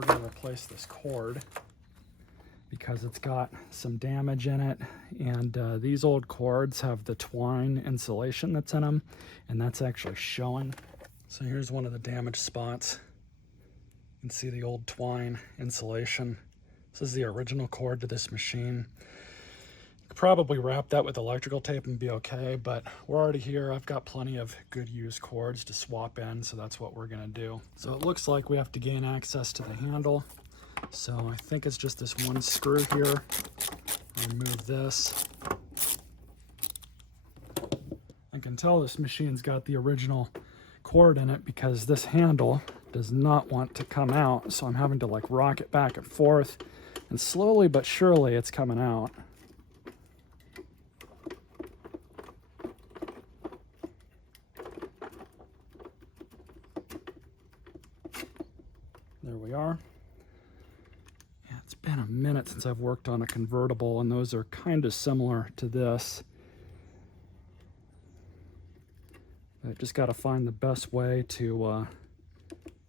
we're going to replace this cord because it's got some damage in it, and these old cords have the twine insulation that's in them, and that's actually showing. So here's one of the damaged spots. You can see the old twine insulation. This is the original cord to this machine. You could probably wrap that with electrical tape and be okay, but we're already here. I've got plenty of good used cords to swap in, so that's what we're gonna do. So it looks like we have to gain access to the handle. So I think it's just this one screw here. Remove this. I can tell this machine's got the original cord in it because this handle does not want to come out, so I'm having to like rock it back and forth, and slowly but surely it's coming out. There we are. Yeah, it's been a minute since I've worked on a convertible, and those are kind of similar to this. I just got to find the best way to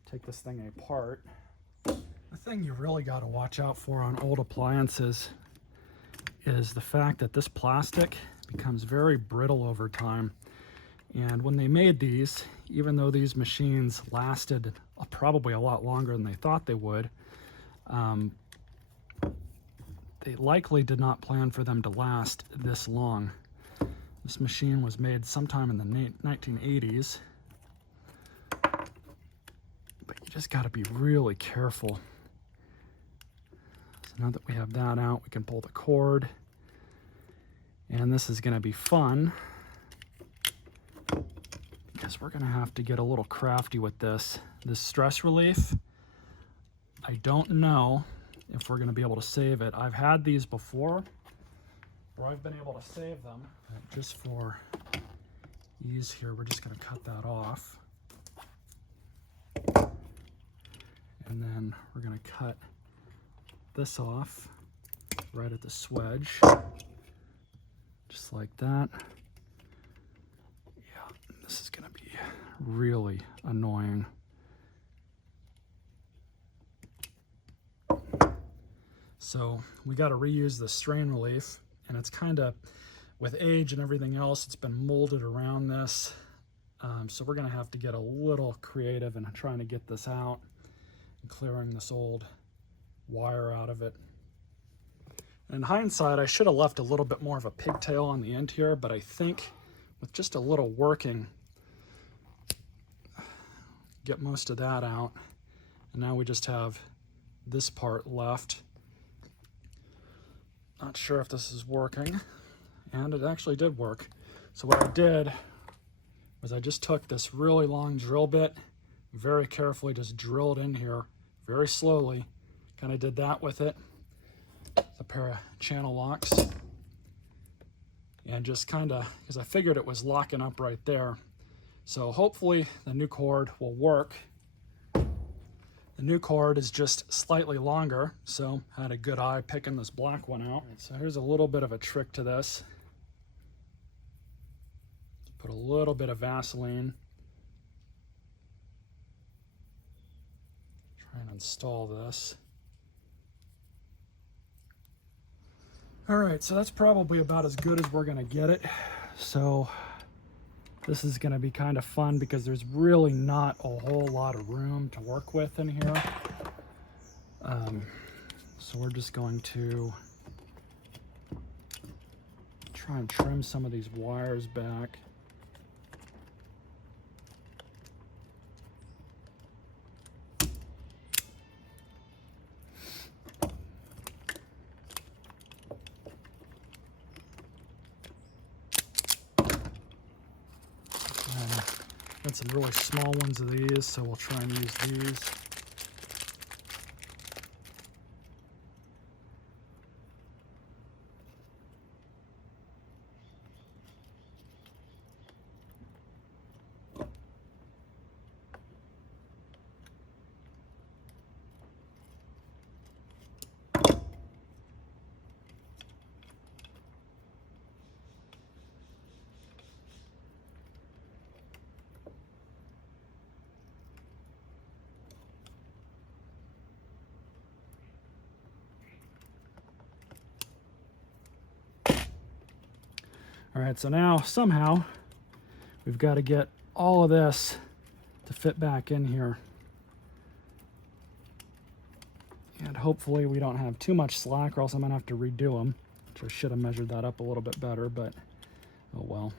take this thing apart. The thing you really got to watch out for on old appliances is the fact that this plastic becomes very brittle over time. And when they made these, even though these machines lasted probably a lot longer than they thought they would, they likely did not plan for them to last this long. This machine was made sometime in the 1980s, but you just got to be really careful. So now that we have that out, we can pull the cord, and this is going to be fun because we're going to have to get a little crafty with this. This stress relief, I don't know if we're going to be able to save it. I've had these before where I've been able to save them. Just for ease here, we're just going to cut that off. And then we're going to cut this off right at the swedge. Just like that. Yeah, this is going to be really annoying. So we got to reuse the strain relief, and it's kind of, with age and everything else, it's been molded around this. So we're going to have to get a little creative in trying to get this out and clearing this old wire out of it. In hindsight, I should have left a little bit more of a pigtail on the end here, but I think with just a little working, get most of that out. And now we just have this part left. Not sure if this is working, and it actually did work. So what I did was I just took this really long drill bit, very carefully just drilled in here, very slowly, kind of did that with it, a pair of channel locks, and just kind of, because I figured it was locking up right there. So hopefully the new cord will work. The new cord is just slightly longer, so I had a good eye picking this black one out. So here's a little bit of a trick to this. Put a little bit of Vaseline. Try and install this. All right, so that's probably about as good as we're gonna get it. So this is going to be kind of fun because there's really not a whole lot of room to work with in here. So we're just going to try and trim some of these wires back. Got some really small ones of these, so we'll try and use these. All right, so now somehow we've got to get all of this to fit back in here. And hopefully we don't have too much slack, or else I'm gonna have to redo them, which I should have measured that up a little bit better, but oh well.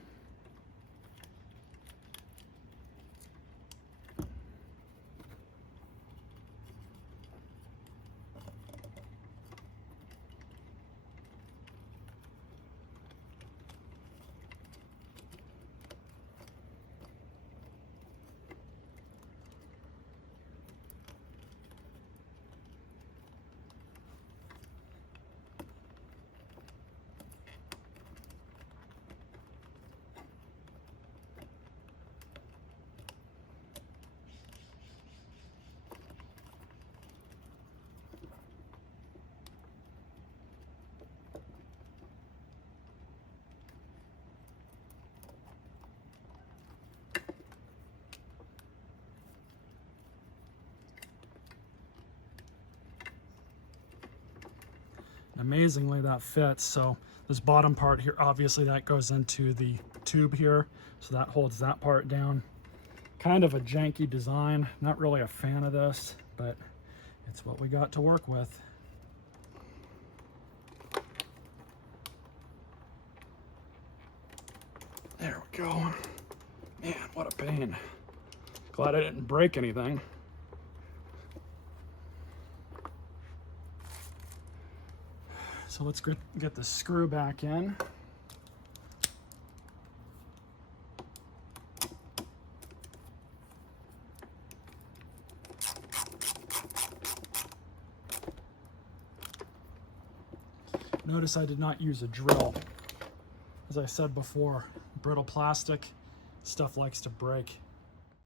Amazingly, that fits. So this bottom part here, obviously that goes into the tube here, so that holds that part down. Kind of a janky design, not really a fan of this, but it's what we got to work with. There we go. Man, what a pain. Glad I didn't break anything. So let's get the screw back in. Notice I did not use a drill. As I said before, brittle plastic, stuff likes to break.